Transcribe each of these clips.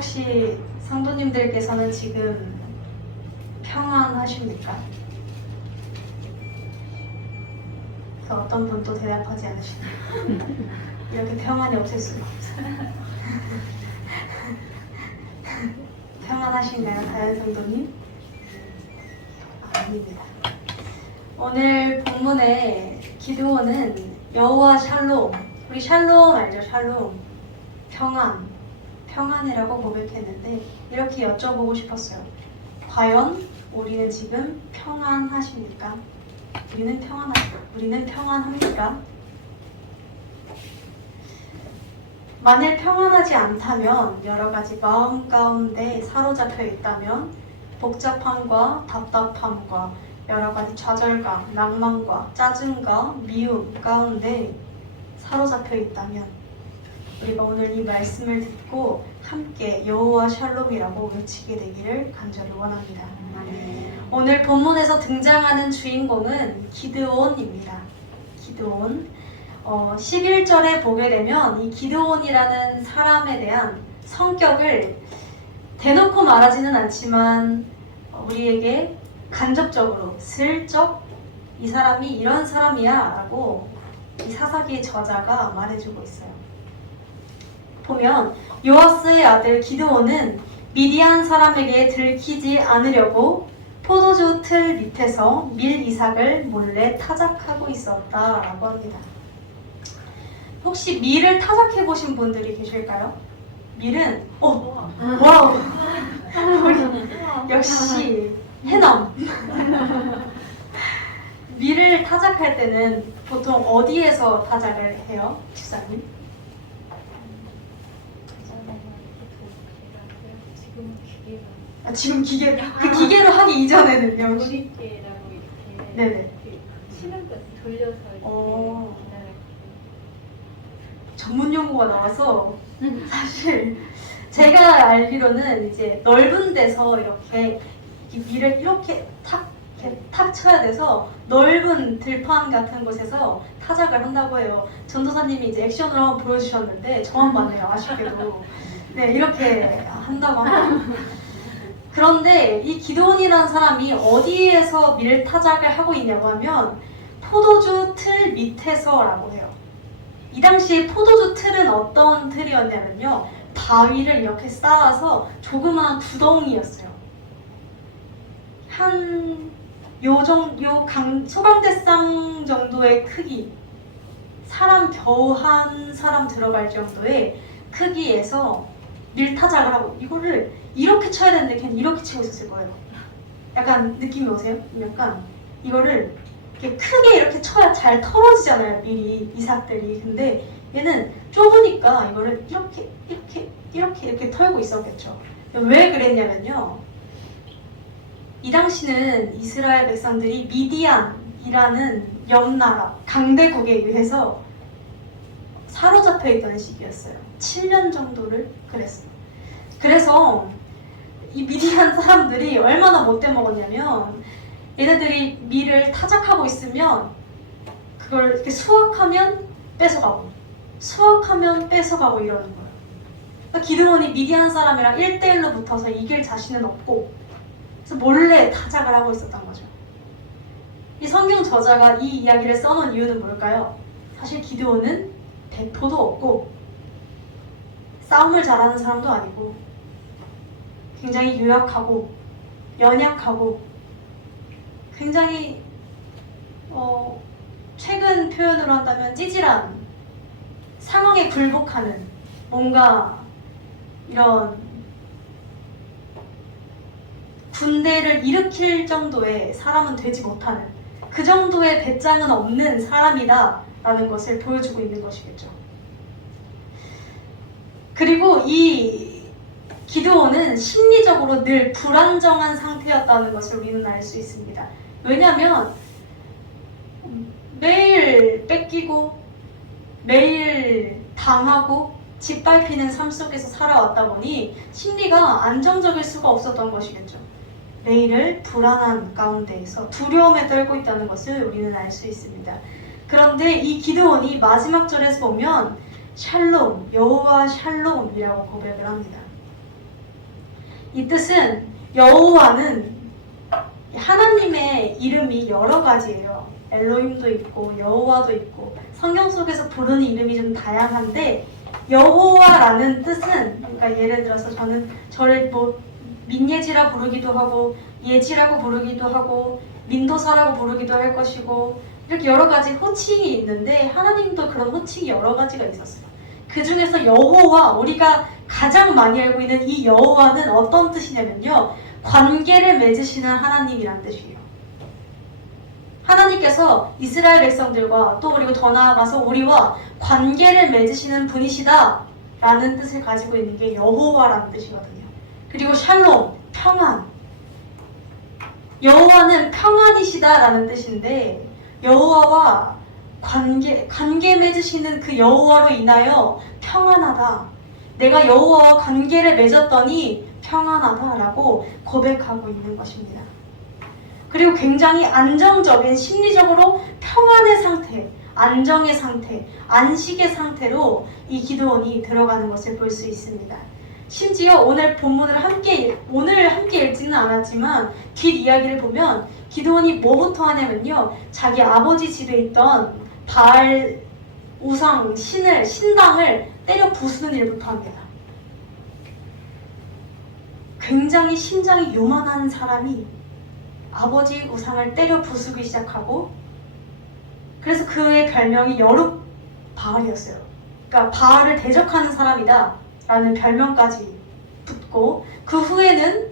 혹시 성도님들께서는 지금 평안하십니까? 그 어떤 분도 대답하지 않으시네요. 이렇게 평안이 없을 수가 없어요. 평안하신가요, 다현 성도님? 아닙니다. 오늘 본문의 기드온은 여호와 샬롬, 우리 샬롬 알죠? 샬롬, 평안이라고 고백했는데 이렇게 여쭤보고 싶었어요. 과연 우리는 지금 평안하십니까? 우리는 평안합니까? 만일 평안하지 않다면, 여러 가지 마음 가운데 사로잡혀 있다면, 복잡함과 답답함과 여러 가지 좌절감, 낭만과 짜증과 미움 가운데 사로잡혀 있다면, 우리가 오늘 이 말씀을 듣고 함께 여호와 샬롬이라고 외치게 되기를 간절히 원합니다. 오늘 본문에서 등장하는 주인공은 기드온입니다. 기드온. 11절에 보게 되면 이 기드온이라는 사람에 대한 성격을 대놓고 말하지는 않지만 우리에게 간접적으로 슬쩍 이 사람이 이런 사람이야 라고 이 사사기의 저자가 말해주고 있어요. 보면 요아스의 아들 기드온은 미디안 사람에게 들키지 않으려고 포도주 틀 밑에서 밀 이삭을 몰래 타작하고 있었다라고 합니다. 혹시 밀을 타작해 보신 분들이 계실까요? 밀은 와우 역시 해남. 밀을 타작할 때는 보통 어디에서 타작을 해요, 집사님? 지금 기계, 그 기계로 하기 이전에는요? 조립계라고 이렇게 네네. 치는 거 돌려서 이렇게 전문 용어가 나와서 사실 제가 알기로는 이제 넓은 데서 이렇게 밀을 이렇게 탁 쳐야 돼서 넓은 들판 같은 곳에서 타작을 한다고 해요. 전도사님이 이제 액션으로 한번 보여주셨는데 저만 봤네요, 아쉽게도. 네, 이렇게 한다고 합니다. 그런데 이 기드온이라는 사람이 어디에서 밀 타작을 하고 있냐고 하면 포도주 틀 밑에서라고 해요. 이 당시에 포도주 틀은 어떤 틀이었냐면요, 바위를 이렇게 쌓아서 조그마한 구덩이였어요. 소방대상 정도의 크기, 사람 겨우 한 사람 들어갈 정도의 크기에서 밀타작을 하고, 이거를 이렇게 쳐야 되는데 걔는 이렇게 치고 있었을 거예요. 약간 느낌이 오세요? 약간 이거를 이렇게 크게 이렇게 쳐야 잘 털어지잖아요, 밀이, 이삭들이. 근데 얘는 좁으니까 이거를 이렇게 털고 있었겠죠. 왜 그랬냐면요, 이 당시는 이스라엘 백성들이 미디안이라는 옆나라 강대국에 의해서 사로잡혀 있던 시기였어요. 7년 정도를 그랬어요. 그래서 이 미디안 사람들이 얼마나 못돼 먹었냐면, 얘네들이 밀을 타작하고 있으면 그걸 이렇게 수확하면 뺏어가고 이러는 거예요. 그러니까 기드온이 미디안 사람이랑 1대1로 붙어서 이길 자신은 없고, 그래서 몰래 타작을 하고 있었던 거죠. 이 성경 저자가 이 이야기를 써놓은 이유는 뭘까요? 사실 기드온은 백포도 없고 싸움을 잘하는 사람도 아니고 굉장히 유약하고 연약하고 굉장히 최근 표현으로 한다면 찌질한, 상황에 굴복하는, 뭔가 이런 군대를 일으킬 정도의 사람은 되지 못하는, 그 정도의 배짱은 없는 사람이다 라는 것을 보여주고 있는 것이겠죠. 그리고 이 기드온은 심리적으로 늘 불안정한 상태였다는 것을 우리는 알 수 있습니다. 왜냐하면 매일 뺏기고 매일 당하고 짓밟히는 삶 속에서 살아왔다 보니 심리가 안정적일 수가 없었던 것이겠죠. 매일을 불안한 가운데에서 두려움에 떨고 있다는 것을 우리는 알 수 있습니다. 그런데 이 기드온이 마지막 절에서 보면 샬롬, 여호와 샬롬이라고 고백을 합니다. 이 뜻은 여호와는 하나님의 이름이 여러 가지예요. 엘로힘도 있고 여호와도 있고 성경 속에서 부르는 이름이 좀 다양한데 여호와라는 뜻은 그러니까 예를 들어서 저를 뭐 민예지라 부르기도 하고 예지라고 부르기도 하고 민도사라고 부르기도 할 것이고 이렇게 여러 가지 호칭이 있는데 하나님도 그런 호칭이 여러 가지가 있었어요. 그 중에서 여호와 우리가 가장 많이 알고 있는 이 여호와는 어떤 뜻이냐면요. 관계를 맺으시는 하나님이란 뜻이에요. 하나님께서 이스라엘 백성들과 또 그리고 더 나아가서 우리와 관계를 맺으시는 분이시다 라는 뜻을 가지고 있는 게 여호와라는 뜻이거든요. 그리고 샬롬, 평안. 여호와는 평안이시다 라는 뜻인데 여호와와 관계 맺으시는 그 여호와로 인하여 평안하다. 내가 여호와와 관계를 맺었더니 평안하다라고 고백하고 있는 것입니다. 그리고 굉장히 안정적인 심리적으로 평안의 상태, 안정의 상태, 안식의 상태로 이 기드온이 들어가는 것을 볼 수 있습니다. 심지어 오늘 본문을 함께 읽지는 않았지만 뒷이야기를 보면 기드온이 뭐부터 하냐면요. 자기 아버지 집에 있던 바알 우상 신당을 때려 부수는 일부터 합니다. 굉장히 심장이 요만한 사람이 아버지 우상을 때려 부수기 시작하고 그래서 그의 별명이 여룹 바알이었어요. 그러니까 바알을 대적하는 사람이다 라는 별명까지 붙고 그 후에는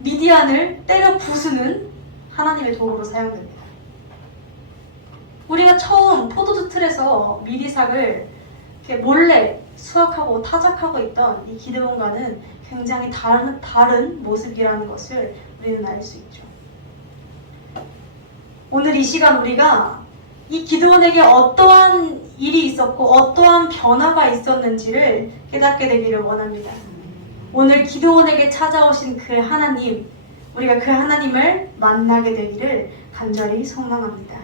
미디안을 때려 부수는 하나님의 도구로 사용됩니다. 우리가 처음 포도주 틀에서 미리삭을 이렇게 몰래 수확하고 타작하고 있던 이 기드온과는 굉장히 다른 모습이라는 것을 우리는 알 수 있죠. 오늘 이 시간 우리가 이 기드온에게 어떠한 일이 있었고 어떠한 변화가 있었는지를 깨닫게 되기를 원합니다. 오늘 기드온에게 찾아오신 그 하나님, 우리가 그 하나님을 만나게 되기를 간절히 소망합니다.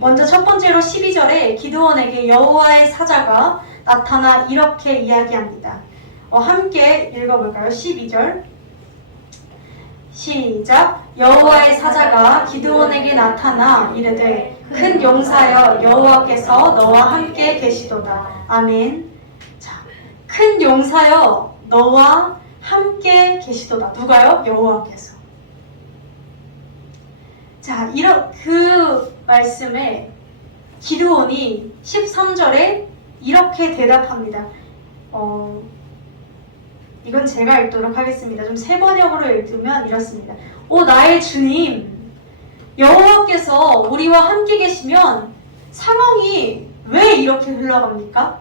먼저 첫 번째로 12절에 기드온에게 여호와의 사자가 나타나 이렇게 이야기합니다. 함께 읽어볼까요? 12절 시작. 여호와의 사자가 기드온에게 나타나 이르되 큰 용사여 여호와께서 너와 함께 계시도다. 아멘. 자, 큰 용사여 너와 함께 계시도다. 누가요? 여호와께서. 자, 그 말씀에 기드온이 13절에 이렇게 대답합니다. 이건 제가 읽도록 하겠습니다. 좀 새 번역으로 읽으면 이렇습니다. 오 나의 주님, 여호와께서 우리와 함께 계시면 상황이 왜 이렇게 흘러갑니까?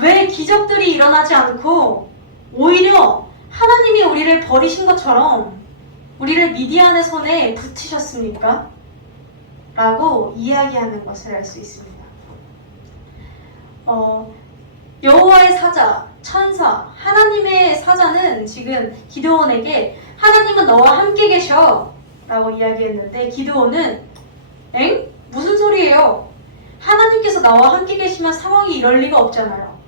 왜 기적들이 일어나지 않고 오히려 하나님이 우리를 버리신 것처럼 우리를 미디안의 손에 붙이셨습니까? 라고 이야기하는 것을 알 수 있습니다. 여호와의 사자, 천사, 하나님의 사자는 지금 기드온에게 하나님은 너와 함께 계셔 라고 이야기했는데 기드온은 엥? 무슨 소리예요? 하나님께서 나와 함께 계시면 상황이 이럴 리가 없잖아요.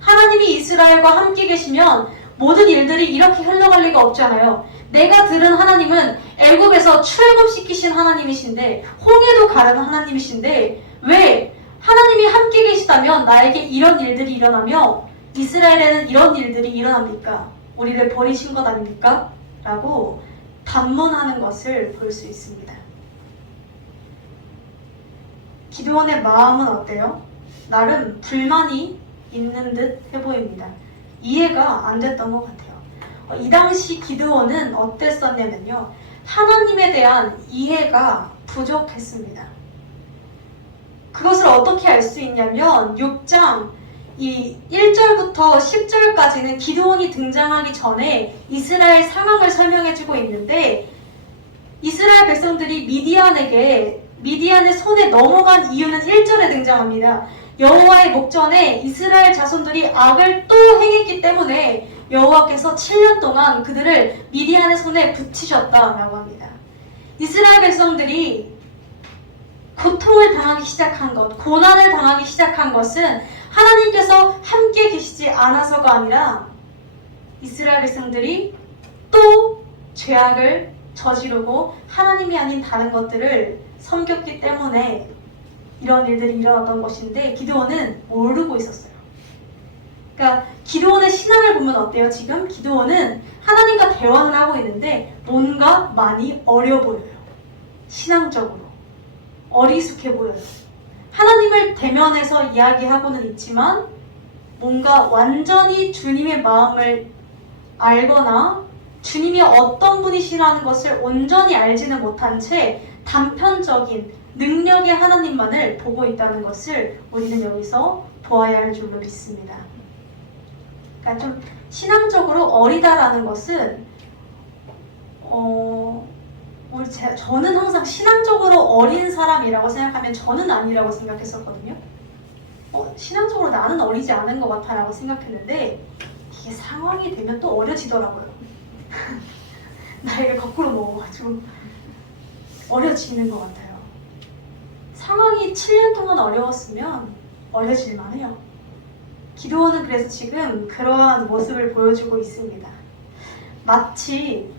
하나님이 이스라엘과 함께 계시면 모든 일들이 이렇게 흘러갈 리가 없잖아요. 내가 들은 하나님은 애굽에서 출애굽시키신 하나님이신데 홍해도 가르는 하나님이신데 왜 하나님이 함께 계시다면 나에게 이런 일들이 일어나며 이스라엘에는 이런 일들이 일어납니까? 우리를 버리신 것 아닙니까? 라고 반문하는 것을 볼 수 있습니다. 기드온의 마음은 어때요? 나름 불만이 있는 듯 해보입니다. 이해가 안 됐던 것 같아요. 이 당시 기드온은 어땠었냐면요. 하나님에 대한 이해가 부족했습니다. 그것을 어떻게 알 수 있냐면 6장 이 1절부터 10절까지는 기드온이 등장하기 전에 이스라엘 상황을 설명해주고 있는데 이스라엘 백성들이 미디안의 손에 넘어간 이유는 1절에 등장합니다. 여호와의 목전에 이스라엘 자손들이 악을 또 행했기 때문에 여호와께서 7년 동안 그들을 미디안의 손에 붙이셨다라고 합니다. 이스라엘 백성들이 고통을 당하기 시작한 것, 고난을 당하기 시작한 것은 하나님께서 함께 계시지 않아서가 아니라 이스라엘 백성들이 또 죄악을 저지르고 하나님이 아닌 다른 것들을 섬겼기 때문에 이런 일들이 일어났던 것인데 기드온은 모르고 있었어요. 그러니까 기드온의 신앙을 보면 어때요? 지금 기드온은 하나님과 대화는 하고 있는데 뭔가 많이 어려 보여요. 신앙적으로 어리숙해 보여요. 하나님을 대면해서 이야기하고는 있지만 뭔가 완전히 주님의 마음을 알거나 주님이 어떤 분이시라는 것을 온전히 알지는 못한 채 단편적인 능력의 하나님만을 보고 있다는 것을 우리는 여기서 보아야 할 줄로 믿습니다. 그러니까 좀 신앙적으로 어리다라는 것은 저는 항상 신앙적으로 어린 사람이라고 생각하면 저는 아니라고 생각했었거든요. 신앙적으로 나는 어리지 않은 것 같아 라고 생각했는데 이게 상황이 되면 또 어려지더라고요. 나이를 거꾸로 먹어가지고 어려지는 것 같아요. 상황이 7년 동안 어려웠으면 어려질만 해요. 기드온은 그래서 지금 그러한 모습을 보여주고 있습니다. 마치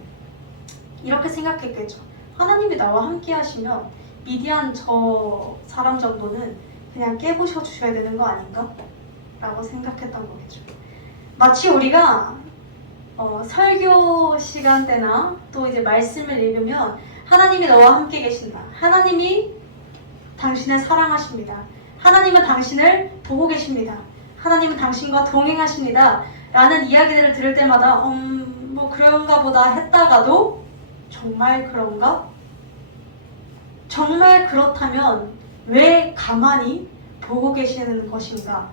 이렇게 생각했겠죠. 하나님이 나와 함께 하시면 미디안 저 사람 정도는 그냥 깨부셔 주셔야 되는 거 아닌가? 라고 생각했던 거겠죠. 마치 우리가 설교 시간 때나 또 이제 말씀을 읽으면 하나님이 너와 함께 계신다. 하나님이 당신을 사랑하십니다. 하나님은 당신을 보고 계십니다. 하나님은 당신과 동행하십니다. 라는 이야기들을 들을 때마다 뭐 그런가 보다 했다가도 정말 그런가? 정말 그렇다면 왜 가만히 보고 계시는 것인가?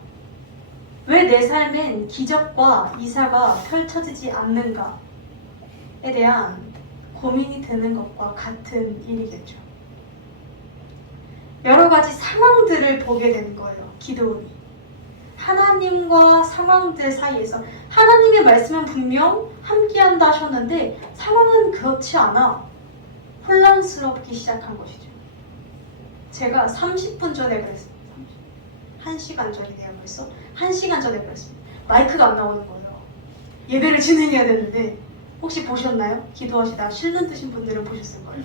왜 내 삶엔 기적과 이사가 펼쳐지지 않는가에 대한 고민이 드는 것과 같은 일이겠죠. 여러 가지 상황들을 보게 된 거예요. 기드온이. 하나님과 상황들 사이에서 하나님의 말씀은 분명 함께한다 하셨는데 상황은 그렇지 않아 혼란스럽기 시작한 것이죠. 제가 30분 전에 그랬습니다. 1시간 전이네요 벌써? 1시간 전에 그랬습니다. 마이크가 안 나오는 거예요. 예배를 진행해야 되는데 혹시 보셨나요? 기도하시다 실눈 뜨신 분들은 보셨을 거예요.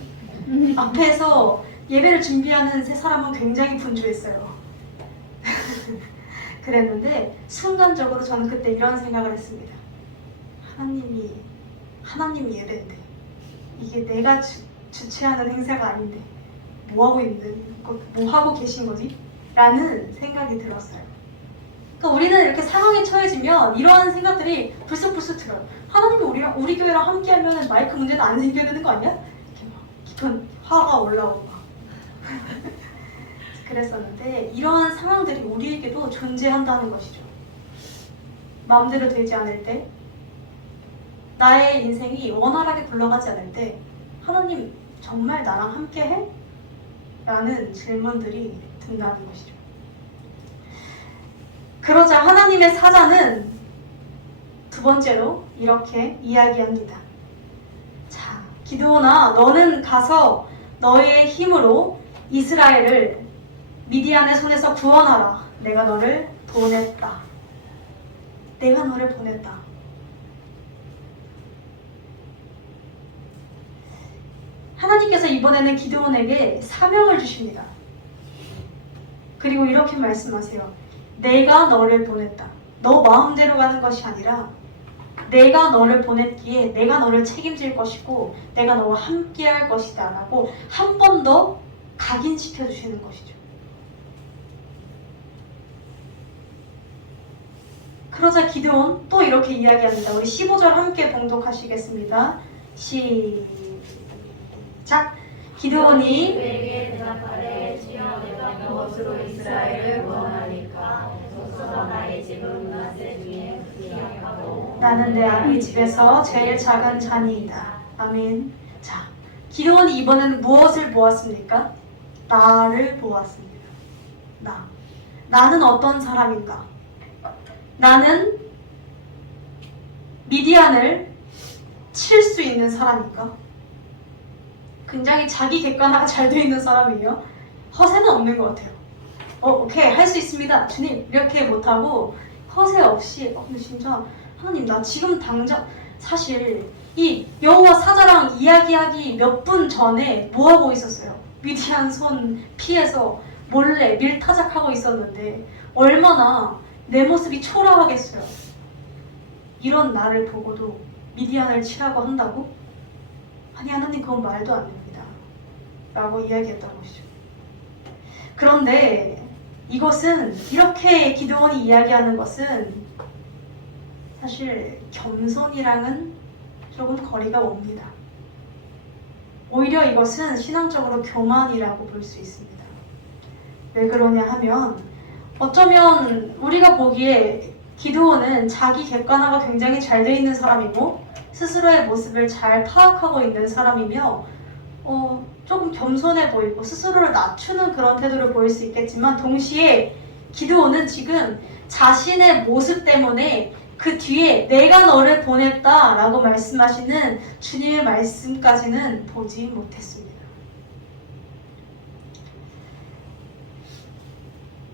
앞에서 예배를 준비하는 세 사람은 굉장히 분주했어요. 그랬는데 순간적으로 저는 그때 이런 생각을 했습니다. 하나님이 예배인데 이게 내가 주최하는 행사가 아닌데 뭐 하고 계신 거지? 라는 생각이 들었어요. 그러니까 우리는 이렇게 상황에 처해지면 이러한 생각들이 불쑥불쑥 들어요. 하나님이 우리 교회랑 함께하면 마이크 문제는 안 생겨야 되는 거 아니야? 이렇게 막 깊은 화가 올라오고 막 그랬었는데 이러한 상황들이 우리에게도 존재한다는 것이죠. 마음대로 되지 않을 때, 나의 인생이 원활하게 굴러가지 않을 때 하나님 정말 나랑 함께해? 라는 질문들이 든다는 것이죠. 그러자 하나님의 사자는 두 번째로 이렇게 이야기합니다. 자, 기드온아, 너는 가서 너의 힘으로 이스라엘을 미디안의 손에서 구원하라. 내가 너를 보냈다. 내가 너를 보냈다. 하나님께서 이번에는 기드온에게 사명을 주십니다. 그리고 이렇게 말씀하세요. 내가 너를 보냈다. 너 마음대로 가는 것이 아니라 내가 너를 보냈기에 내가 너를 책임질 것이고 내가 너와 함께 할 것이다 라고 한 번 더 각인시켜 주시는 것이죠. 그러자 기드온 또 이렇게 이야기합니다. 우리 15절 함께 봉독하시겠습니다. 시작. 기드온이 그에게 대답하되 주여 내가 무엇으로 이스라엘을 구원하리까? 소서가 나의 집은 므낫세 중에 극히 약하고 나는 내 아비 집에서 제일 작은 자니이다. 아멘. 자, 기드온이 이번에는 무엇을 보았습니까? 나를 보았습니다. 나는 어떤 사람인가? 나는 미디안을 칠 수 있는 사람인가? 굉장히 자기 객관화가 잘 되어 있는 사람이에요. 허세는 없는 것 같아요. 오케이, 할 수 있습니다. 주님, 이렇게 못하고 허세 없이 근데 진짜 하나님 나 지금 당장 사실 이 여호와 사자랑 이야기하기 몇 분 전에 뭐 하고 있었어요? 미디안 손 피해서 몰래 밀타작하고 있었는데 얼마나 내 모습이 초라하겠어요. 이런 나를 보고도 미디안을 치라고 한다고? 아니 하나님 그건 말도 안 됩니다. 라고 이야기했던 것이죠. 그런데 이것은 이렇게 기드온이 이야기하는 것은 사실 겸손이랑은 조금 거리가 멉니다. 오히려 이것은 신앙적으로 교만이라고 볼 수 있습니다. 왜 그러냐 하면 어쩌면 우리가 보기에 기드온은 자기 객관화가 굉장히 잘 돼 있는 사람이고 스스로의 모습을 잘 파악하고 있는 사람이며 조금 겸손해 보이고 스스로를 낮추는 그런 태도를 보일 수 있겠지만 동시에 기드온은 지금 자신의 모습 때문에 그 뒤에 내가 너를 보냈다 라고 말씀하시는 주님의 말씀까지는 보지 못했습니다.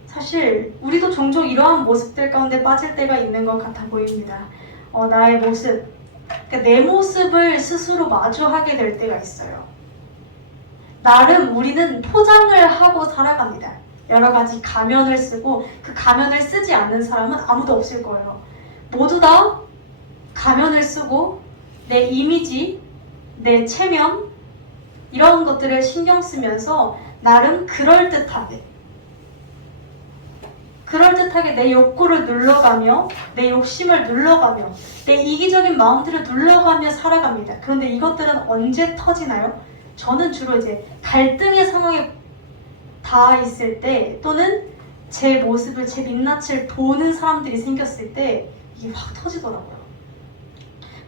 사실 우리도 종종 이러한 모습들 가운데 빠질 때가 있는 것 같아 보입니다. 나의 모습, 그러니까 내 모습을 스스로 마주하게 될 때가 있어요. 나름 우리는 포장을 하고 살아갑니다. 여러 가지 가면을 쓰고 그 가면을 쓰지 않는 사람은 아무도 없을 거예요. 모두 다 가면을 쓰고 내 이미지, 내 체면 이런 것들을 신경 쓰면서 나름 그럴듯하게 내 욕구를 눌러가며 내 욕심을 눌러가며 내 이기적인 마음들을 눌러가며 살아갑니다. 그런데 이것들은 언제 터지나요? 저는 주로 이제 갈등의 상황에 닿아 있을 때 또는 제 모습을, 제 민낯을 보는 사람들이 생겼을 때 이게 확 터지더라고요.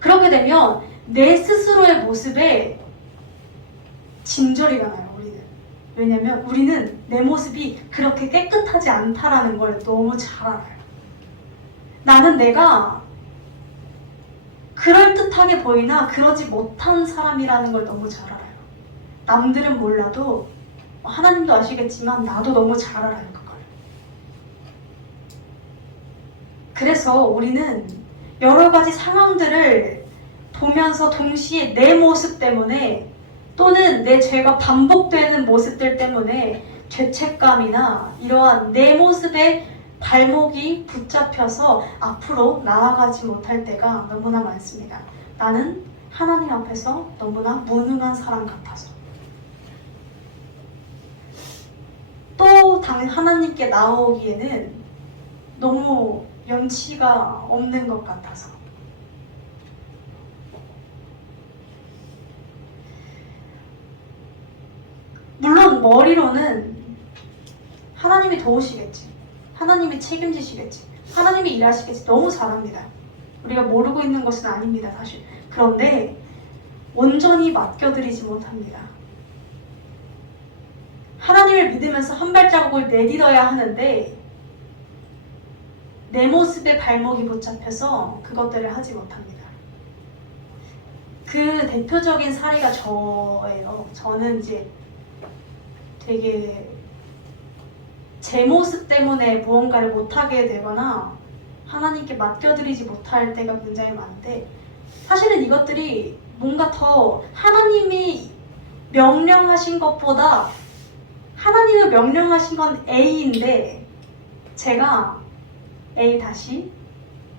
그렇게 되면 내 스스로의 모습에 진절이가 나요, 우리는. 왜냐면 우리는 내 모습이 그렇게 깨끗하지 않다라는 걸 너무 잘 알아요. 나는 내가 그럴듯하게 보이나 그러지 못한 사람이라는 걸 너무 잘 알아요. 남들은 몰라도 하나님도 아시겠지만 나도 너무 잘 알아요, 그걸. 그래서 우리는 여러 가지 상황들을 보면서 동시에 내 모습 때문에 또는 내 죄가 반복되는 모습들 때문에 죄책감이나 이러한 내 모습에 발목이 붙잡혀서 앞으로 나아가지 못할 때가 너무나 많습니다. 나는 하나님 앞에서 너무나 무능한 사람 같아서. 또 하나님께 나오기에는 너무 염치가 없는 것 같아서. 물론 머리로는 하나님이 도우시겠지, 하나님이 책임지시겠지, 하나님이 일하시겠지, 너무 잘합니다. 우리가 모르고 있는 것은 아닙니다, 사실. 그런데 온전히 맡겨드리지 못합니다. 하나님을 믿으면서 한 발자국을 내딛어야 하는데 내 모습에 발목이 붙잡혀서 그것들을 하지 못합니다. 그 대표적인 사례가 저예요. 저는 이제 되게 제 모습 때문에 무언가를 못하게 되거나 하나님께 맡겨드리지 못할 때가 굉장히 많은데 사실은 이것들이 뭔가 더 하나님이 명령하신 것보다 하나님을 명령하신 건 A인데 제가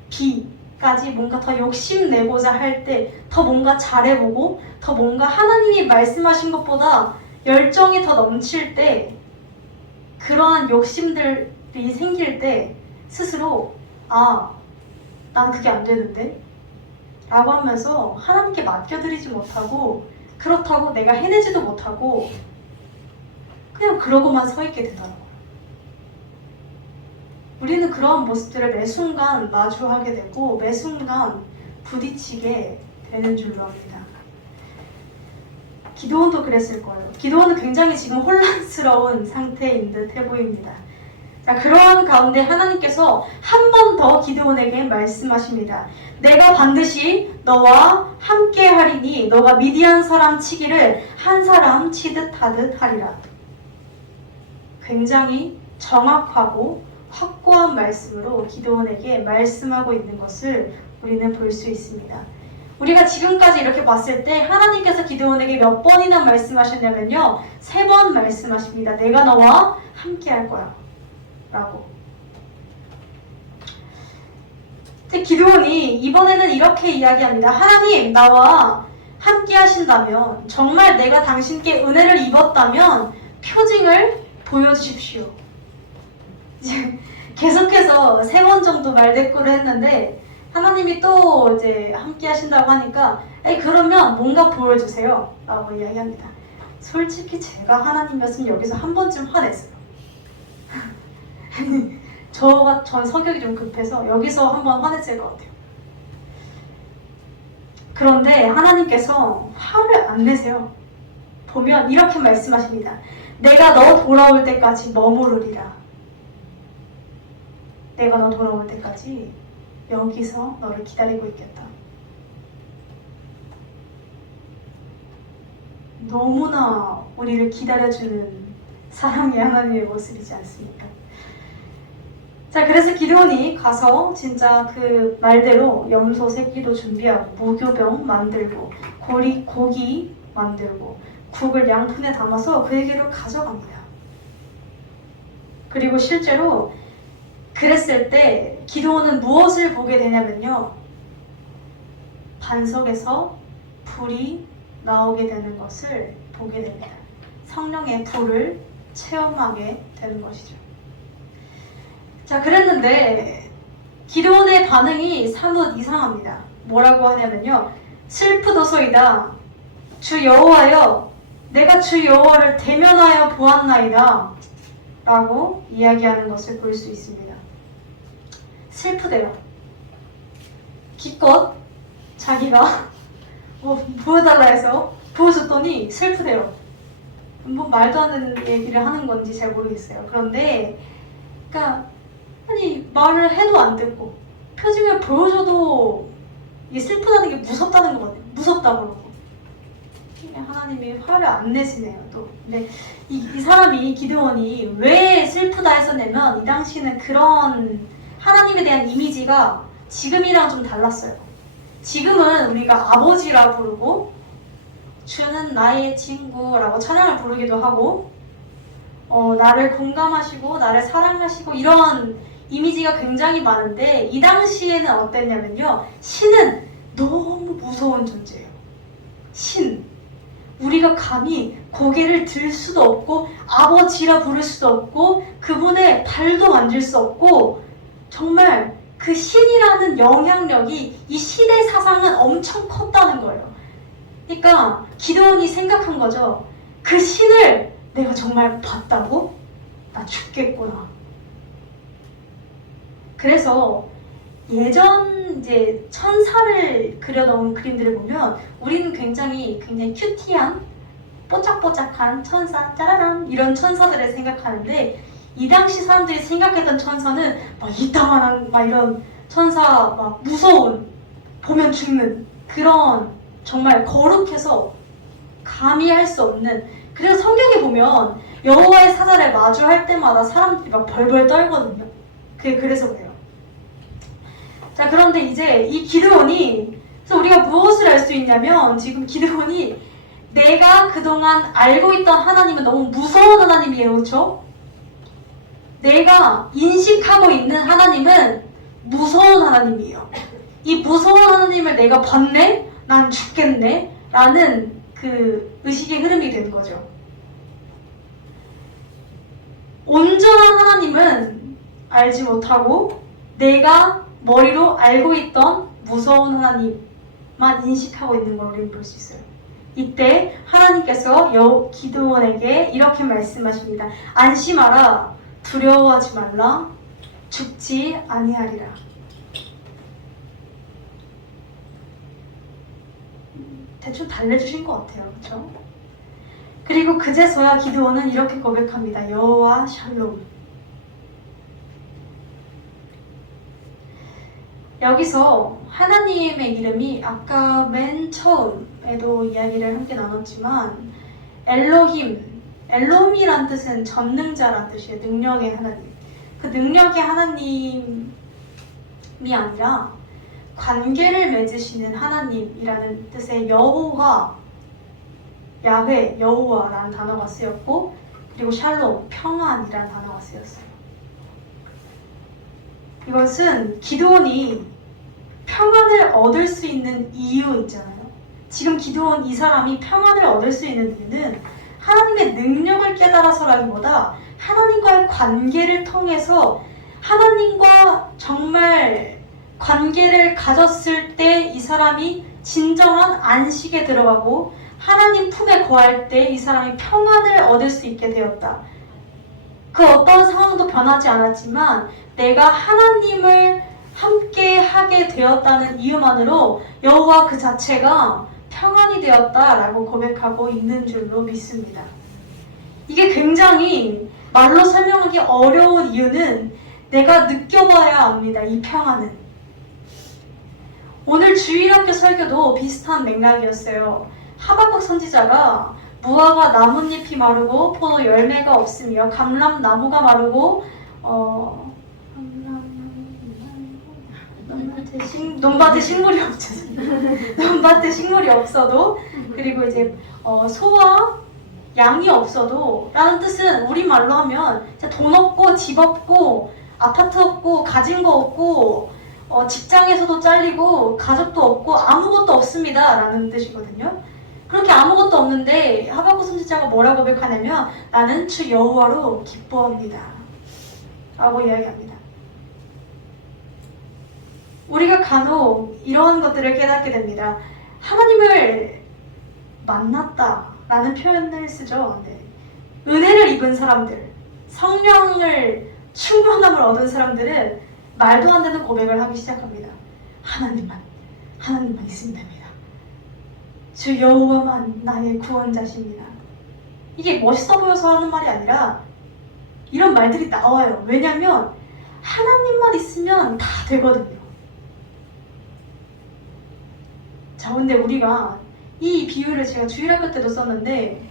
A-B까지 뭔가 더 욕심내고자 할 때 더 뭔가 잘해보고 더 뭔가 하나님이 말씀하신 것보다 열정이 더 넘칠 때 그러한 욕심들이 생길 때 스스로 난 그게 안 되는데? 라고 하면서 하나님께 맡겨드리지 못하고 그렇다고 내가 해내지도 못하고 그냥 그러고만 서 있게 되더라고요. 우리는 그러한 모습들을 매 순간 마주하게 되고 매 순간 부딪히게 되는 줄로 압니다. 기드온도 그랬을 거예요. 기드온은 굉장히 지금 혼란스러운 상태인 듯 해 보입니다. 자, 그러한 가운데 하나님께서 한 번 더 기드온에게 말씀하십니다. 내가 반드시 너와 함께 하리니 너가 미디안 사람 치기를 한 사람 치듯 하듯 하리라. 굉장히 정확하고 확고한 말씀으로 기드온에게 말씀하고 있는 것을 우리는 볼 수 있습니다. 우리가 지금까지 이렇게 봤을 때 하나님께서 기드온에게 몇 번이나 말씀하셨냐면요. 3번 말씀하십니다. 내가 너와 함께 할 거야 라고. 기드온이 이번에는 이렇게 이야기합니다. 하나님, 나와 함께 하신다면, 정말 내가 당신께 은혜를 입었다면 표징을 보여주십시오. 이제 계속해서 3번 정도 말대꾸를 했는데 하나님이 또 이제 함께 하신다고 하니까 그러면 뭔가 보여주세요 라고 이야기합니다. 솔직히 제가 하나님이었으면 여기서 한 번쯤 화냈어요. 전 성격이 좀 급해서 여기서 한번 화냈을 것 같아요. 그런데 하나님께서 화를 안 내세요. 보면 이렇게 말씀하십니다. 내가 너 돌아올 때까지 머무르리라. 내가 너 돌아올 때까지 여기서 너를 기다리고 있겠다. 너무나 우리를 기다려주는 사랑의 하나님의 모습이지 않습니까? 자, 그래서 기드온이 가서 진짜 그 말대로 염소 새끼도 준비하고 무교병 만들고 고기 만들고 국을 양푼에 담아서 그에게로 가져갑니다. 그리고 실제로 그랬을 때 기드온은 무엇을 보게 되냐면요. 반석에서 불이 나오게 되는 것을 보게 됩니다. 성령의 불을 체험하게 되는 것이죠. 자, 그랬는데 기드온의 반응이 사뭇 이상합니다. 뭐라고 하냐면요. 슬프도소이다. 주 여호와여, 내가 주 여호와를 대면하여 보았나이다 라고 이야기하는 것을 볼 수 있습니다. 슬프대요. 기껏 자기가 보여달라 해서 보여줬더니 슬프대요. 뭐 말도 안 되는 얘기를 하는 건지 잘 모르겠어요. 그런데 그러니까 아니 말을 해도 안 듣고 표징을 보여줘도 이게 슬프다는 게 무섭다는 거거든요. 무섭다고 그러고 하나님이 화를 안 내시네요. 또 근데 이 사람이 기드온이 왜 슬프다 했었냐면 이 당시는 그런 하나님에 대한 이미지가 지금이랑 좀 달랐어요. 지금은 우리가 아버지라고 부르고 주는 나의 친구라고 찬양을 부르기도 하고 나를 공감하시고 나를 사랑하시고 이런 이미지가 굉장히 많은데 이 당시에는 어땠냐면요. 신은 너무 무서운 존재예요. 신. 우리가 감히 고개를 들 수도 없고 아버지라 부를 수도 없고 그분의 발도 만질 수 없고 정말 그 신이라는 영향력이 이 시대 사상은 엄청 컸다는 거예요. 그러니까 기드온이 생각한 거죠. 그 신을 내가 정말 봤다고? 나 죽겠구나. 그래서 예전 이제 천사를 그려놓은 그림들을 보면 우리는 굉장히 큐티한 뽀짝뽀짝한 천사, 짜라란 이런 천사들을 생각하는데 이 당시 사람들이 생각했던 천사는 막 이따만한 막 이런 천사 막 무서운 보면 죽는 그런 정말 거룩해서 감히 할 수 없는 그래서 성경에 보면 여호와의 사자를 마주할 때마다 사람들이 막 벌벌 떨거든요. 그래서 그래요. 자, 그런데 이제 이 기드온이 그래서 우리가 무엇을 알 수 있냐면 지금 기드온이 내가 그동안 알고 있던 하나님은 너무 무서운 하나님이에요. 그렇죠? 내가 인식하고 있는 하나님은 무서운 하나님이에요. 이 무서운 하나님을 내가 봤네? 난 죽겠네? 라는 그 의식의 흐름이 된 거죠. 온전한 하나님은 알지 못하고 내가 머리로 알고 있던 무서운 하나님만 인식하고 있는 걸 우리는 볼 수 있어요. 이때 하나님께서 기드온에게 이렇게 말씀하십니다. 안심하라. 두려워하지 말라. 죽지 아니하리라. 대충 달래주신 것 같아요. 그렇죠? 그리고 그제서야 기드온은 이렇게 고백합니다. 여호와 샬롬. 여기서 하나님의 이름이 아까 맨 처음에도 이야기를 함께 나눴지만 엘롬이란 뜻은 전능자란 뜻이에요. 능력의 하나님. 그 능력의 하나님이 아니라 관계를 맺으시는 하나님이라는 뜻의 여호와, 야훼, 여호와라는 단어가 쓰였고, 그리고 샬롬, 평안이라는 단어가 쓰였어요. 이것은 기드온이 평안을 얻을 수 있는 이유 있잖아요. 지금 기드온 이 사람이 평안을 얻을 수 있는 이유는 하나님의 능력을 깨달아서라기보다 하나님과의 관계를 통해서 하나님과 정말 관계를 가졌을 때 이 사람이 진정한 안식에 들어가고 하나님 품에 거할 때 이 사람이 평안을 얻을 수 있게 되었다. 그 어떤 상황도 변하지 않았지만 내가 하나님을 함께 하게 되었다는 이유만으로 여호와 그 자체가 평안이 되었다라고 고백하고 있는 줄로 믿습니다. 이게 굉장히 말로 설명하기 어려운 이유는 내가 느껴봐야 압니다. 이 평안은. 오늘 주일학교 설교도 비슷한 맥락이었어요. 하박국 선지자가 무화과 나뭇잎이 마르고 포도 열매가 없으며 감람나무가 마르고 논밭에 식물이 없죠. 논밭에 식물이 없어도, 그리고 이제 소와 양이 없어도 라는 뜻은 우리말로 하면 돈 없고 집 없고 아파트 없고 가진 거 없고 직장에서도 잘리고 가족도 없고 아무것도 없습니다 라는 뜻이거든요. 그렇게 아무것도 없는데 하박국 선지자가 뭐라고 고백하냐면 나는 주 여호와로 기뻐합니다 라고 이야기합니다. 우리가 간혹 이러한 것들을 깨닫게 됩니다. 하나님을 만났다 라는 표현을 쓰죠. 네. 은혜를 입은 사람들, 성령을 충만함을 얻은 사람들은 말도 안 되는 고백을 하기 시작합니다. 하나님만 있으면 됩니다. 주 여호와만 나의 구원자십니다. 이게 멋있어 보여서 하는 말이 아니라 이런 말들이 나와요. 왜냐면 하나님만 있으면 다 되거든요. 자, 근데 우리가 이 비유를 제가 주일학교 때도 썼는데,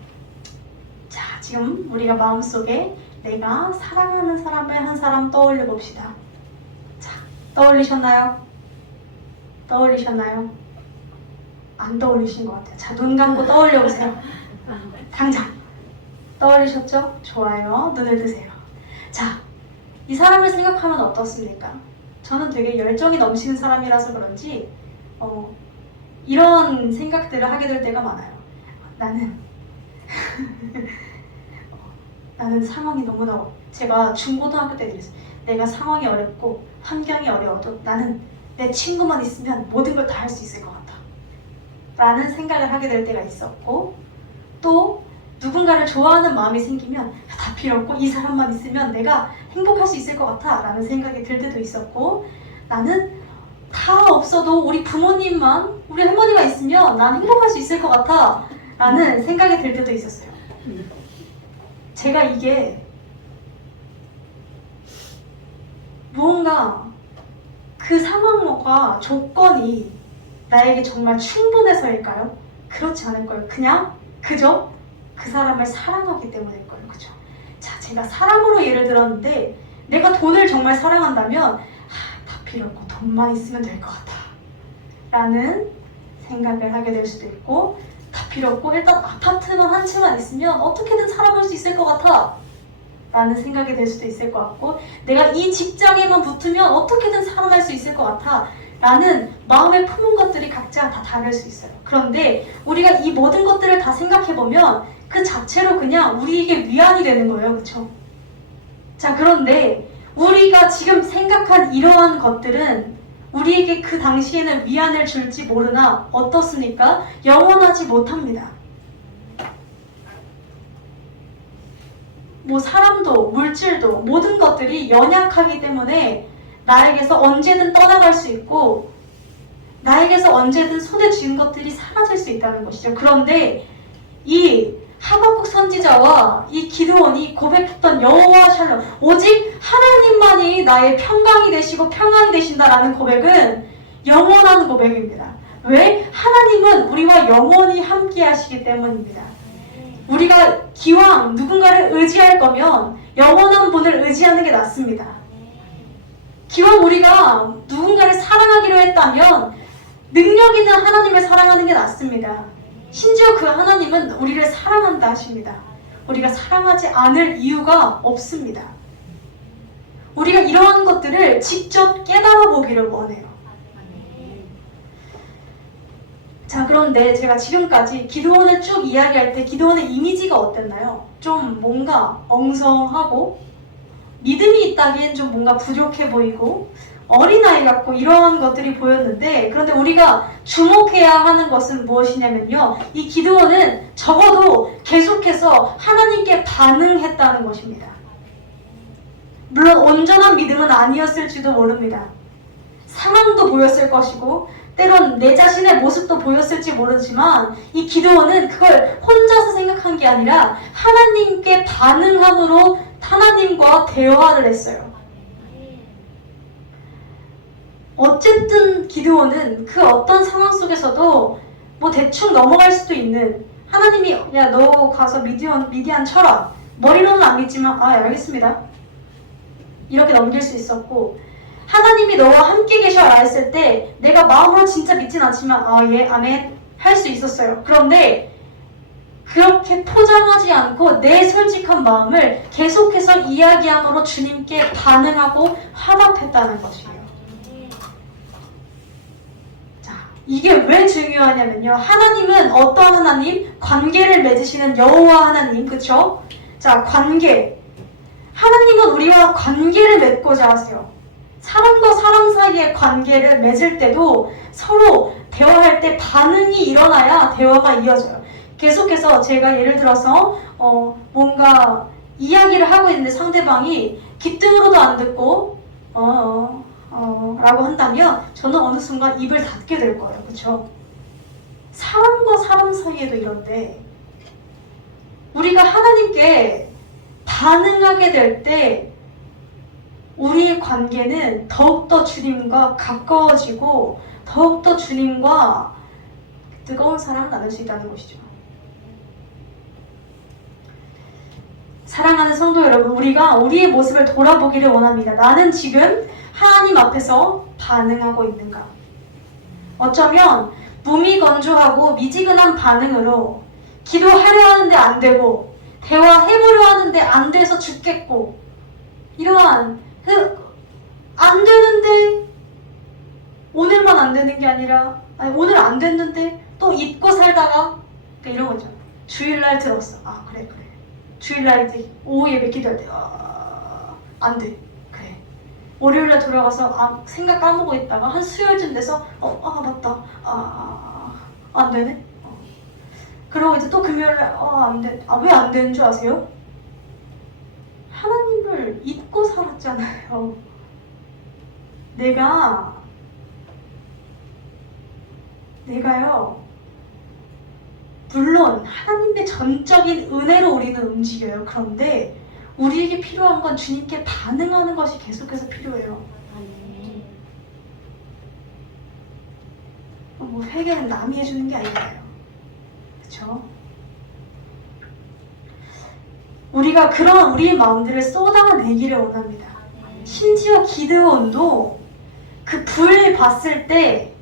자, 지금 우리가 마음속에 내가 사랑하는 사람을 한 사람 떠올려 봅시다. 자, 떠올리셨나요? 떠올리셨나요? 안 떠올리신 것 같아요. 자, 눈 감고 떠올려 보세요. 당장. 떠올리셨죠? 좋아요. 눈을 뜨세요. 자, 이 사람을 생각하면 어떻습니까? 저는 되게 열정이 넘치는 사람이라서 그런지 이런 생각들을 하게 될 때가 많아요. 나는 상황이 너무나 제가 중고등학교 때 그랬어요. 내가 상황이 어렵고 환경이 어려워도 나는 내 친구만 있으면 모든 걸 다 할 수 있을 것 같아 라는 생각을 하게 될 때가 있었고, 또 누군가를 좋아하는 마음이 생기면 다 필요 없고 이 사람만 있으면 내가 행복할 수 있을 것 같아 라는 생각이 들 때도 있었고, 나는 다 없어도 우리 부모님만, 우리 할머니가 있으면 난 행복할 수 있을 것 같아 라는 생각이 들 때도 있었어요. 제가 이게 무언가 그 상황과 조건이 나에게 정말 충분해서일까요? 그렇지 않을 거예요. 그저 그 사람을 사랑하기 때문일 거예요. 그죠? 자, 제가 사랑으로 예를 들었는데 내가 돈을 정말 사랑한다면 다 필요 없고 돈만 있으면 될 것 같아 라는 생각을 하게 될 수도 있고, 다 필요 없고 일단 아파트만 한 채만 있으면 어떻게든 살아볼 수 있을 것 같아 라는 생각이 될 수도 있을 것 같고, 내가 이 직장에만 붙으면 어떻게든 살아날 수 있을 것 같아 라는 마음에 품은 것들이 각자 다 다를 수 있어요. 그런데 우리가 이 모든 것들을 다 생각해보면 그 자체로 그냥 우리에게 위안이 되는 거예요. 그렇죠? 자, 그런데 우리가 지금 생각한 이러한 것들은 우리에게 그 당시에는 위안을 줄지 모르나 어떻습니까? 영원하지 못합니다. 뭐 사람도 물질도 모든 것들이 연약하기 때문에 나에게서 언제든 떠나갈 수 있고 나에게서 언제든 손에 쥐은 것들이 사라질 수 있다는 것이죠. 그런데 이 하박국 선지자와 이 기드온이 고백했던 여호와 샬롬, 오직 하나님만이 나의 평강이 되시고 평안이 되신다라는 고백은 영원한 고백입니다. 왜? 하나님은 우리와 영원히 함께 하시기 때문입니다. 우리가 기왕 누군가를 의지할 거면 영원한 분을 의지하는 게 낫습니다. 기왕 우리가 누군가를 사랑하기로 했다면 능력 있는 하나님을 사랑하는 게 낫습니다. 심지어 그 하나님은 우리를 사랑한다 하십니다. 우리가 사랑하지 않을 이유가 없습니다. 우리가 이러한 것들을 직접 깨달아 보기를 원해요. 자, 그런데 제가 지금까지 기드온을 쭉 이야기할 때 기드온의 이미지가 어땠나요? 좀 뭔가 엉성하고 믿음이 있다기엔 좀 뭔가 부족해 보이고 어린아이 같고 이러한 것들이 보였는데, 그런데 우리가 주목해야 하는 것은 무엇이냐면요, 이 기드온은 적어도 계속해서 하나님께 반응했다는 것입니다. 물론 온전한 믿음은 아니었을지도 모릅니다. 상황도 보였을 것이고 때론 내 자신의 모습도 보였을지 모르지만 이 기드온은 그걸 혼자서 생각한 게 아니라 하나님께 반응함으로 하나님과 대화를 했어요. 어쨌든 기드온은 그 어떤 상황 속에서도 뭐 대충 넘어갈 수도 있는, 하나님이 야 너 가서 미디안 쳐라, 머리로는 안 믿지만 알겠습니다 이렇게 넘길 수 있었고, 하나님이 너와 함께 계셔라 했을 때 내가 마음으로 진짜 믿진 않지만 예 아멘 할 수 있었어요. 그런데 그렇게 포장하지 않고 내 솔직한 마음을 계속해서 이야기함으로 주님께 반응하고 화답했다는 것이에요. 자, 이게 왜 중요하냐면요, 하나님은 어떤 하나님? 관계를 맺으시는 여호와 하나님, 그쵸? 자, 관계. 하나님은 우리와 관계를 맺고자 하세요. 사람과 사람 사이의 관계를 맺을 때도 서로 대화할 때 반응이 일어나야 대화가 이어져요. 계속해서 제가 예를 들어서 뭔가 이야기를 하고 있는데 상대방이 귓등으로도 안 듣고 라고 한다면 저는 어느 순간 입을 닫게 될 거예요. 그렇죠? 사람과 사람 사이에도 이런데 우리가 하나님께 반응하게 될 때 우리의 관계는 더욱더 주님과 가까워지고 더욱더 주님과 뜨거운 사랑을 나눌 수 있다는 것이죠. 사랑하는 성도 여러분, 우리가 우리의 모습을 돌아보기를 원합니다. 나는 지금 하나님 앞에서 반응하고 있는가? 어쩌면 무미건조하고 미지근한 반응으로 기도하려 하는데 안 되고 대화해보려 하는데 안 돼서 죽겠고, 이러한 안 되는데 오늘만 안 되는 게 아니라 오늘 안 됐는데 또 잊고 살다가 이런 거죠. 주일날 들었어. 그래 주일날 오후 예배 기도할 때 안 돼. 그래. 월요일날 돌아가서 생각 까먹고 있다가 한 수요일쯤 돼서 맞다. 안 되네. 그러고 이제 또 금요일날 안 돼. 왜 안 되는 줄 아세요? 하나님을 잊고 살았잖아요. 내가요, 물론 하나님의 전적인 은혜로 우리는 움직여요. 그런데 우리에게 필요한 건 주님께 반응하는 것이 계속해서 필요해요. 뭐 회개는 남이 해주는 게 아니잖아요. 그렇죠? 우리가 그런 우리의 마음들을 쏟아내기를 원합니다. 심지어 기드온도 그 불 봤을 때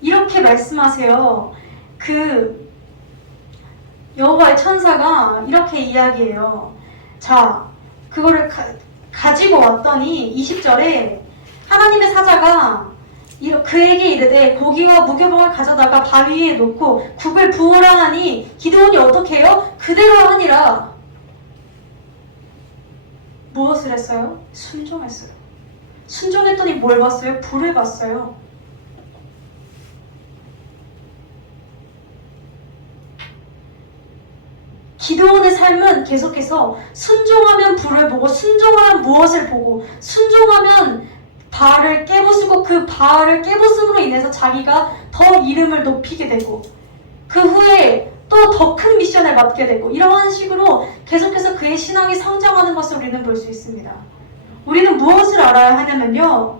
이렇게 말씀하세요. 그 여호와의 천사가 이렇게 이야기해요. 자, 그거를 가지고 왔더니 20절에 하나님의 사자가 그에게 이르되 고기와 무교병을 가져다가 바위 위에 놓고 국을 부으라 하니 기드온이 어떻게 해요? 그대로 하니라. 무엇을 했어요? 순종했어요. 순종했더니 뭘 봤어요? 불을 봤어요. 기드온의 삶은 계속해서 순종하면 불을 보고, 순종하면 무엇을 보고, 순종하면 바알을 깨부수고, 그 바알을 깨부숨으로 인해서 자기가 더 이름을 높이게 되고, 그 후에 또 더 큰 미션을 맡게 되고, 이러한 식으로 계속해서 그의 신앙이 성장하는 것을 우리는 볼 수 있습니다. 우리는 무엇을 알아야 하냐면요,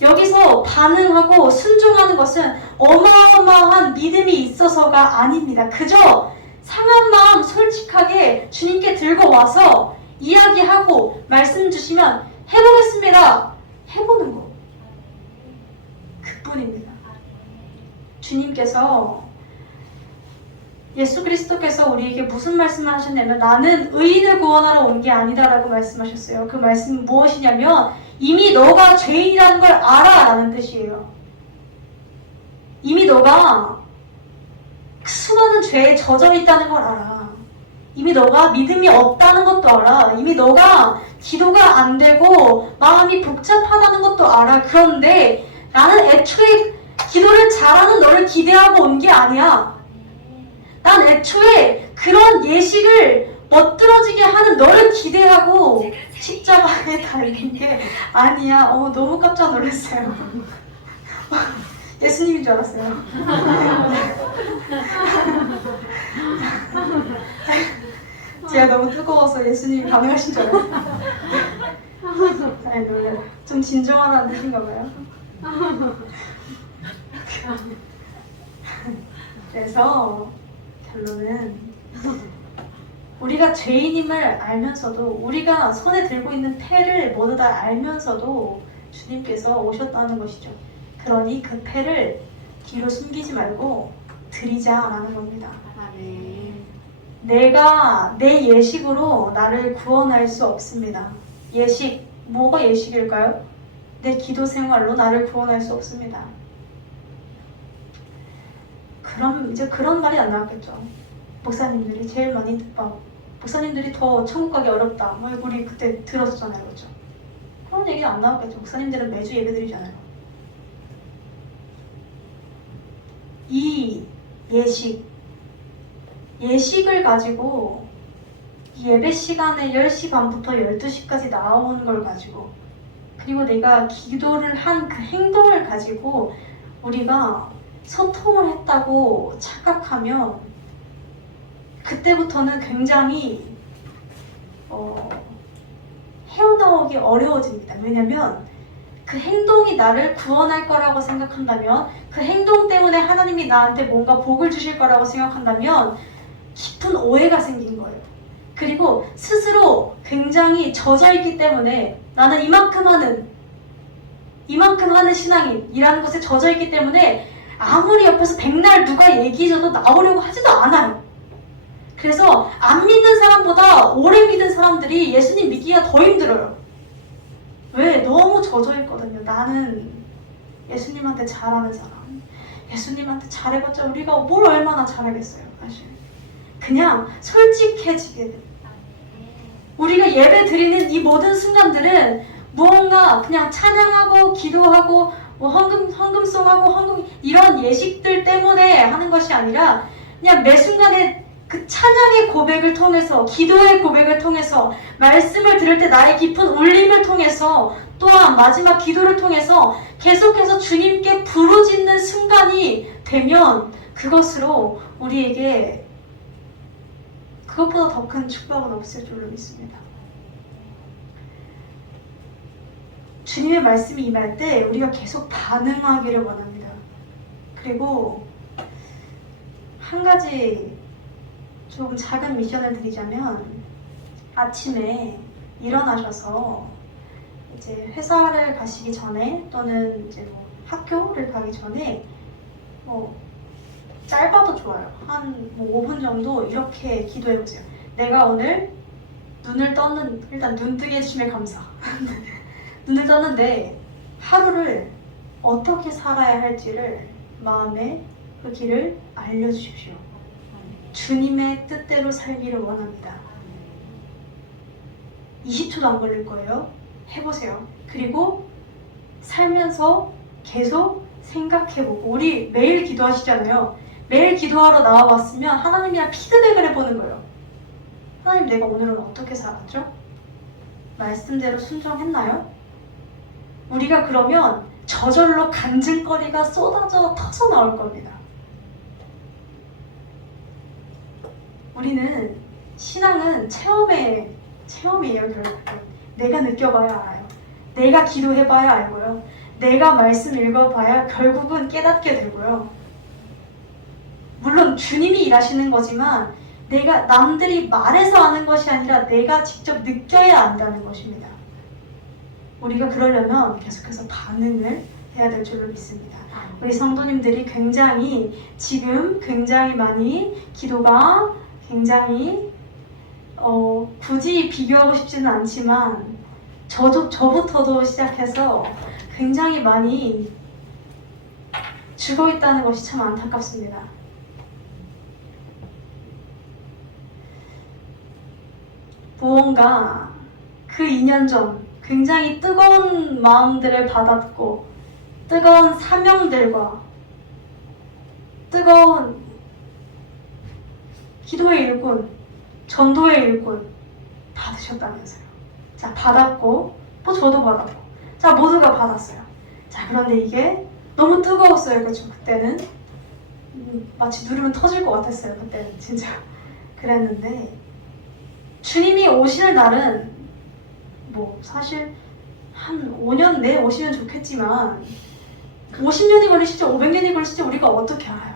여기서 반응하고 순종하는 것은 어마어마한 믿음이 있어서가 아닙니다. 그저 상한 마음 솔직하게 주님께 들고 와서 이야기하고 말씀 주시면 해보겠습니다 해보는 거. 그뿐입니다. 주님께서 예수 그리스도께서 우리에게 무슨 말씀을 하셨냐면 나는 의인을 구원하러 온 게 아니다라고 말씀하셨어요. 그 말씀은 무엇이냐면 이미 너가 죄인이라는 걸 알아 라는 뜻이에요. 이미 너가 수많은 죄에 젖어 있다는 걸 알아. 이미 너가 믿음이 없다는 것도 알아. 이미 너가 기도가 안 되고 마음이 복잡하다는 것도 알아. 그런데 나는 애초에 기도를 잘하는 너를 기대하고 온 게 아니야. 난 애초에 그런 예식을 멋들어지게 하는 너를 기대하고 십자가에 달린 게 아니야. 너무 깜짝 놀랐어요. 예수님인 줄 알았어요. 제가 너무 뜨거워서 예수님이 반응하신 줄 알았어요. 아니, 놀래요. 좀 진정하라는 뜻인가 봐요. 그래서 결론은 우리가 죄인임을 알면서도 우리가 손에 들고 있는 패를 모두 다 알면서도 주님께서 오셨다는 것이죠. 그러니 그 패를 뒤로 숨기지 말고 드리자라는 겁니다. 내가 내 예식으로 나를 구원할 수 없습니다. 예식, 뭐가 예식일까요? 내 기도 생활로 나를 구원할 수 없습니다. 그럼 이제 그런 말이 안 나왔겠죠. 목사님들이 제일 많이 목사님들이 더 천국 가기 어렵다. 뭐 우리 그때 들었었잖아요, 그렇죠? 그런 얘기 안 나왔겠죠. 목사님들은 매주 예배드리잖아요. 이 예식을 가지고 예배 시간에 10시 반부터 12시까지 나오는 걸 가지고 그리고 내가 기도를 한 그 행동을 가지고 우리가 소통을 했다고 착각하면 그때부터는 굉장히 헤어나오기 어려워집니다. 왜냐면 그 행동이 나를 구원할 거라고 생각한다면 그 행동 때문에 하나님이 나한테 뭔가 복을 주실 거라고 생각한다면 깊은 오해가 생긴 거예요. 그리고 스스로 굉장히 젖어있기 때문에 나는 이만큼 하는 신앙인이라는 것에 젖어있기 때문에 아무리 옆에서 백날 누가 얘기해줘도 나오려고 하지도 않아요. 그래서 안 믿는 사람보다 오래 믿은 사람들이 예수님 믿기가 더 힘들어요. 왜? 너무 젖어있거든요. 나는 예수님한테 잘하는 사람. 예수님한테 잘해봤자 우리가 뭘 얼마나 잘하겠어요. 사실. 그냥 솔직해지게 돼요. 우리가 예배 드리는 이 모든 순간들은 무언가 그냥 찬양하고 기도하고 뭐 헌금송하고 이런 예식들 때문에 하는 것이 아니라 그냥 매 순간에 그 찬양의 고백을 통해서 기도의 고백을 통해서 말씀을 들을 때 나의 깊은 울림을 통해서 또한 마지막 기도를 통해서 계속해서 주님께 부르짖는 순간이 되면 그것으로 우리에게 그것보다 더 큰 축복은 없을 줄로 믿습니다. 주님의 말씀이 임할 때 우리가 계속 반응하기를 원합니다. 그리고 한 가지 조금 작은 미션을 드리자면 아침에 일어나셔서 이제 회사를 가시기 전에 또는 이제 뭐 학교를 가기 전에 뭐 짧아도 좋아요. 한 뭐 5분 정도 이렇게 기도해보세요. 내가 오늘 일단 눈 뜨게 해주시면 감사. 눈을 떴는데 하루를 어떻게 살아야 할지를 마음에 그 길을 알려주십시오. 주님의 뜻대로 살기를 원합니다. 20초도 안 걸릴 거예요. 해보세요. 그리고 살면서 계속 생각해보고 우리 매일 기도하시잖아요. 매일 기도하러 나와봤으면 하나님이랑 피드백을 해보는 거예요. 하나님, 내가 오늘은 어떻게 살았죠? 말씀대로 순종했나요? 우리가 그러면 저절로 간증거리가 쏟아져 터져 나올 겁니다. 우리는 신앙은 체험이에요. 결국 내가 느껴봐야 알아요. 내가 기도해봐야 알고요. 내가 말씀 읽어봐야 결국은 깨닫게 되고요. 물론 주님이 일하시는 거지만 내가 남들이 말해서 아는 것이 아니라 내가 직접 느껴야 안다는 것입니다. 우리가 그러려면 계속해서 반응을 해야 될 줄로 믿습니다. 우리 성도님들이 지금 굉장히 많이 기도가 굉장히 굳이 비교하고 싶지는 않지만 저부터도 시작해서 굉장히 많이 죽어 있다는 것이 참 안타깝습니다. 무언가 그 2년 전 굉장히 뜨거운 마음들을 받았고 뜨거운 사명들과 뜨거운 기도의 일꾼, 전도의 일꾼 받으셨다면서요. 자, 받았고 또 저도 받았고 자, 모두가 받았어요. 자, 그런데 이게 너무 뜨거웠어요. 그렇죠? 그때는 마치 누르면 터질 것 같았어요. 그때는 진짜 그랬는데 주님이 오실 날은 뭐 사실 한 5년 내에 오시면 좋겠지만 50년이 걸리실지 500년이 걸리실지 우리가 어떻게 알아요?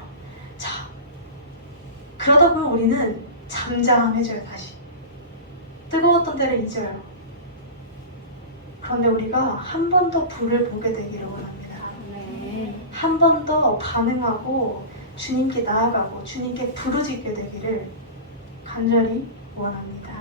자, 그러다 보면 우리는 잠잠해져요. 다시 뜨거웠던 때를 잊어요. 그런데 우리가 한 번 더 불을 보게 되기를 원합니다. 한 번 더 반응하고 주님께 나아가고 주님께 부르짖게 되기를 간절히 원합니다.